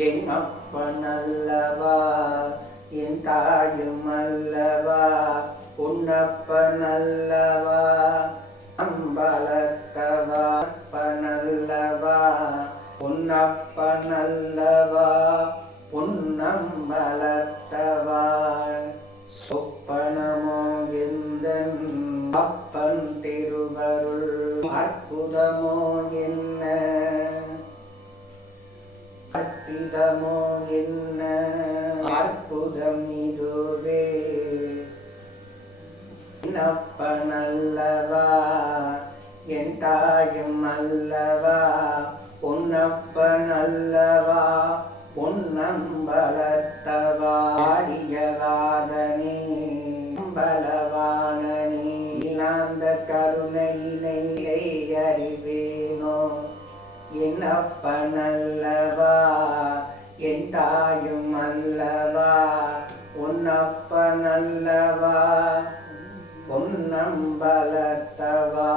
என் அப்பனல்லவா என் தாயும் அல்லவா உன்னப்பனல்லவா அம்பலத்தவா அப்பனல்லவா உன்னப்பனல்லவா உன்னம்பலத்தவா சொப்பனமோ எந்தன் அப்பன் திருவருள் அற்புதமோ என்ன அற்புதமோ என்ன அற்புதம் இதுவே என்னப்பனல்லவா என் தாயும் அல்லவா உன்னப்பனல்லவா உன்னம்பலத்தவா ஆடியவாதனே பலவானனே இல்லாந்த கருணையினை அறிவேனோ என்னப்பனல்லவா என் தாயும் அல்லவா உன்னப்பனல்லவா உன்னம்பலத்தவா